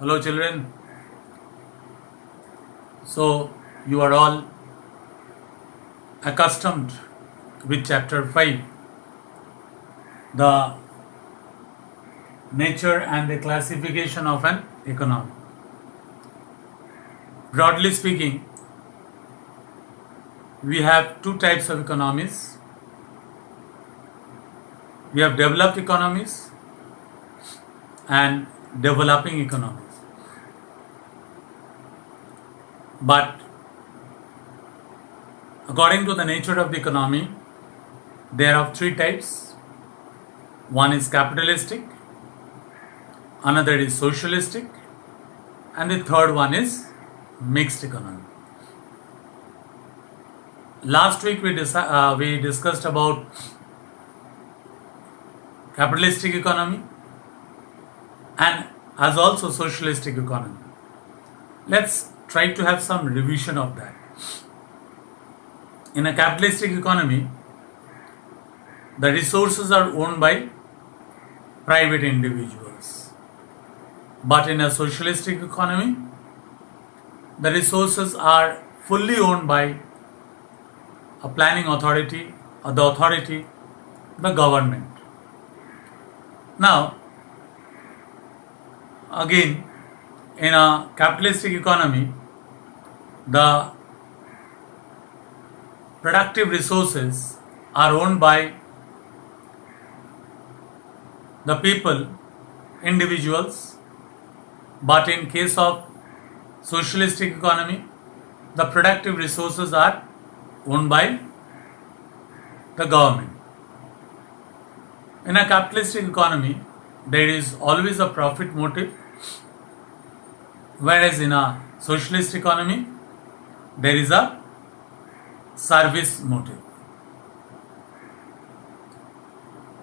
Hello children. So you are all accustomed with chapter 5, the nature and the classification of an economy. Broadly speaking, we have two types of economies. We have developed economies and developing economies. But according to the nature of the economy, there are three types. One is capitalistic, another is socialistic, and the third one is mixed economy. Last week we discussed about capitalistic economy and as also socialistic economy. Let's try to have some revision of that. In a capitalistic economy, the resources are owned by private individuals. But in a socialistic economy, the resources are fully owned by a planning authority or the authority, the government. Now, again, in a capitalistic economy, the productive resources are owned by the people, individuals, but in case of socialistic economy, the productive resources are owned by the government. In a capitalistic economy, there is always a profit motive, whereas in a socialist economy, there is a service motive.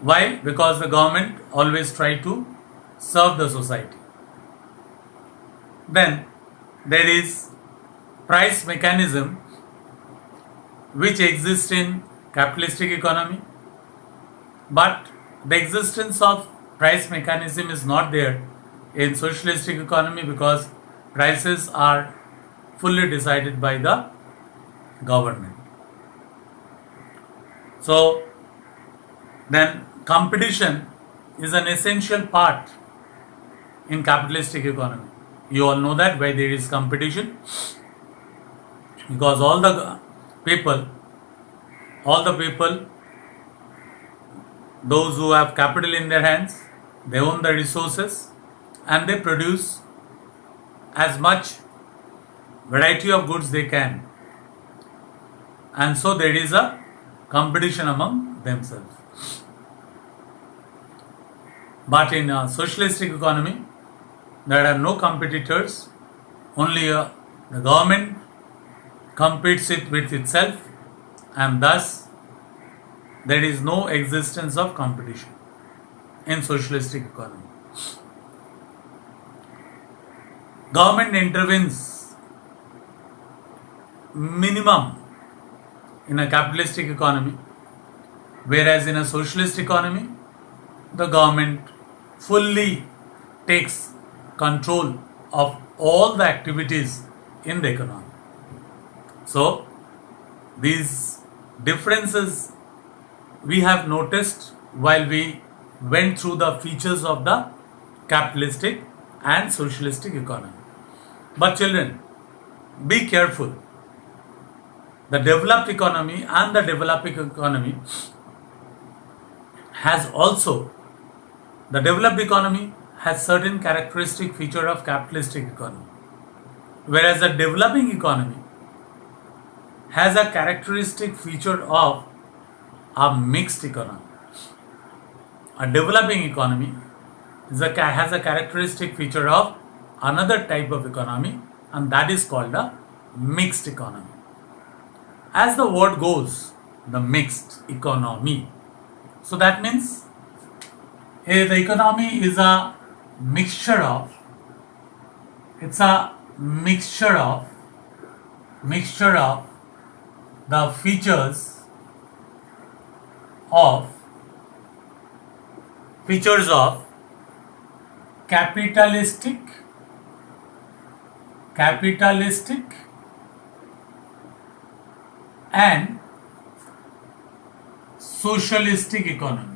Why? Because the government always try to serve the society. Then there is price mechanism which exists in capitalistic economy, but the existence of price mechanism is not there in socialistic economy because prices are fully decided by the government. So then competition is an essential part in capitalistic economy. You all know that why there is competition, because all the people, those who have capital in their hands, they own the resources and they produce as much variety of goods they can, and so there is a competition among themselves. But in a socialistic economy, there are no competitors, only the government competes with itself, and thus there is no existence of competition in socialistic economy. Government intervenes minimum in a capitalistic economy, whereas in a socialist economy, the government fully takes control of all the activities in the economy. So these differences we have noticed while we went through the features of the capitalistic and socialistic economy. But children, be careful. The developed economy and the developing economy has also, the developed economy has certain characteristic feature of capitalistic economy, whereas the developing economy has a characteristic feature of a mixed economy. A developing economy has a characteristic feature of another type of economy, and that is called a mixed economy. As the word goes, the mixed economy. So that means the economy is a mixture of, the features of capitalistic capitalistic and socialistic economy.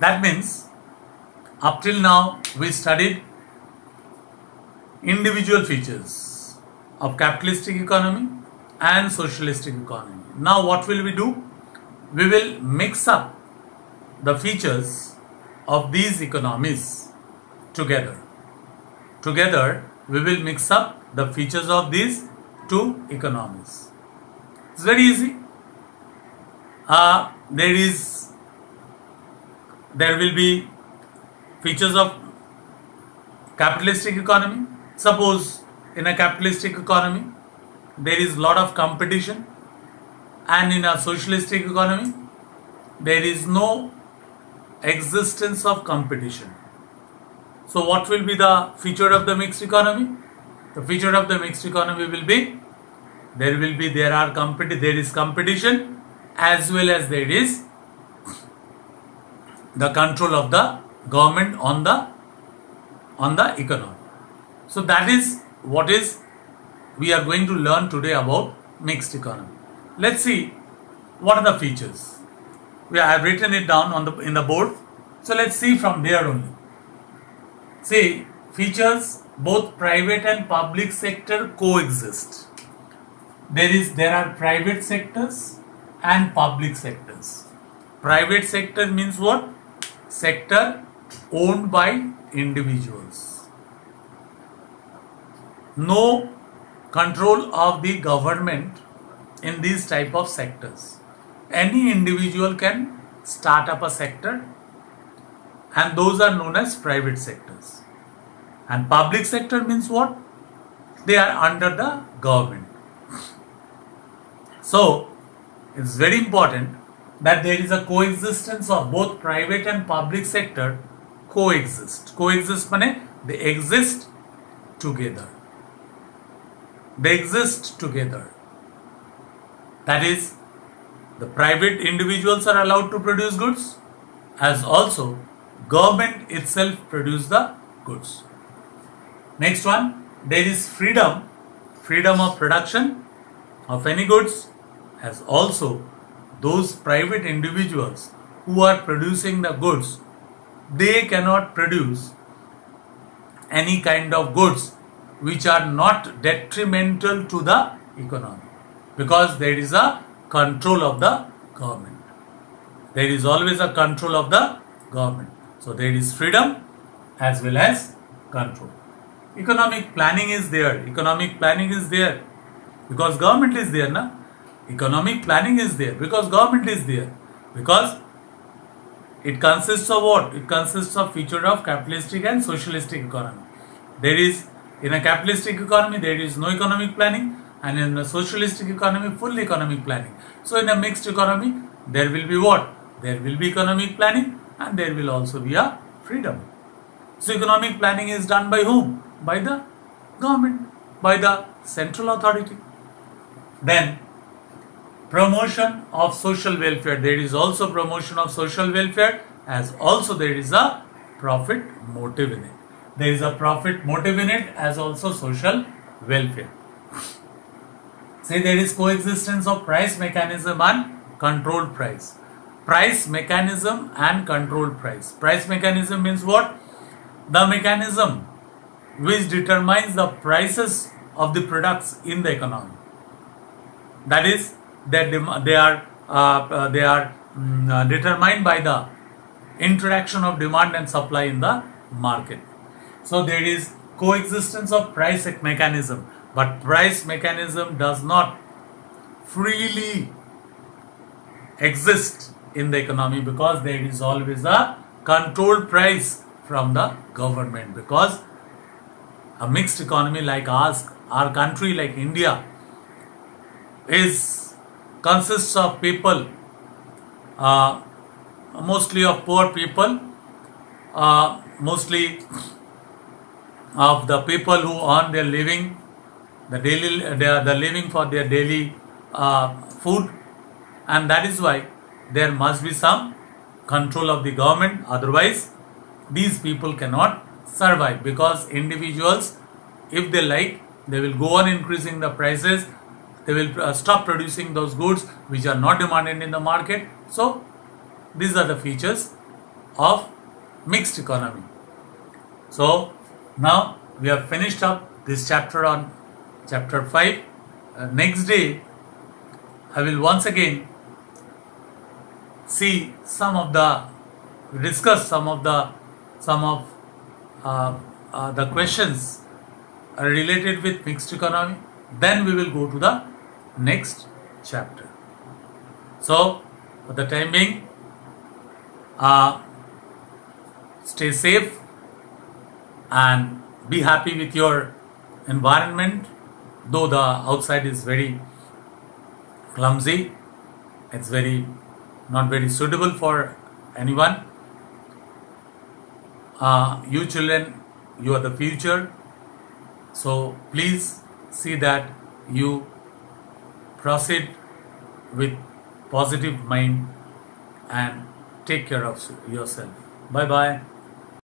That means up till now we studied individual features of capitalistic economy and socialistic economy. Now what will we do? We will mix up the features of these economies together. Together we will mix up the features of these two economies. It's very easy. There will be features of capitalistic economy. Suppose in a capitalistic economy there is lot of competition, and in a socialistic economy there is no existence of competition. So what will be the feature of the mixed economy? The feature of the mixed economy will be there is competition as well as there is the control of the government on the economy. So that is what we are going to learn today about mixed economy. Let's see what are the features. I have written it down in the board. So let's see from there only. See, features, both private and public sector coexist. There are private sectors and public sectors. Private sector means what? Sector owned by individuals. No control of the government in these type of sectors. Any individual can start up a sector, and those are known as private sectors. And public sector means what? They are under the government. So it's very important that there is a coexistence of both private and public sector coexist. Coexist means they exist together. They exist together. That is, the private individuals are allowed to produce goods, as also government itself produce the goods. Next one, there is freedom of production of any goods, as also those private individuals who are producing the goods, they cannot produce any kind of goods which are not detrimental to the economy, because there is a control of the government. There is always a control of the government. So there is freedom as well as control. Economic planning is there. Economic planning is there because government is there, na? Economic planning is there because government is there. Because it consists of what? It consists of feature of capitalistic and socialistic economy. There is, in a capitalistic economy, there is no economic planning, and in a socialistic economy, full economic planning. So in a mixed economy, there will be what? There will be economic planning, and there will also be a freedom. So economic planning is done by whom? By the government, by the central authority. Then promotion of social welfare. There is also promotion of social welfare, as also there is a profit motive in it. There is a profit motive in it, as also social welfare. Say there is coexistence of price mechanism and controlled price. Price mechanism and controlled price. Price mechanism means what? The mechanism which determines the prices of the products in the economy. That is, they are determined by the interaction of demand and supply in the market. So there is coexistence of price mechanism, but price mechanism does not freely exist in the economy, because there is always a controlled price from the government. Because a mixed economy like ours, our country like India, consists of people, mostly of poor people, mostly of the people who earn their living, the living for their daily food, and that is why there must be some control of the government. Otherwise, these people cannot survive, because individuals, if they like, they will go on increasing the prices. They will stop producing those goods which are not demanded in the market. So these are the features of mixed economy. So now we have finished up this chapter on chapter 5. Next day I will once again discuss some of the questions related with mixed economy. Then we will go to the next chapter. So for the time being, stay safe and be happy with your environment. Though the outside is very clumsy, it's not very suitable for anyone. You children, you are the future. So please see that you proceed with positive mind and take care of yourself. Bye bye.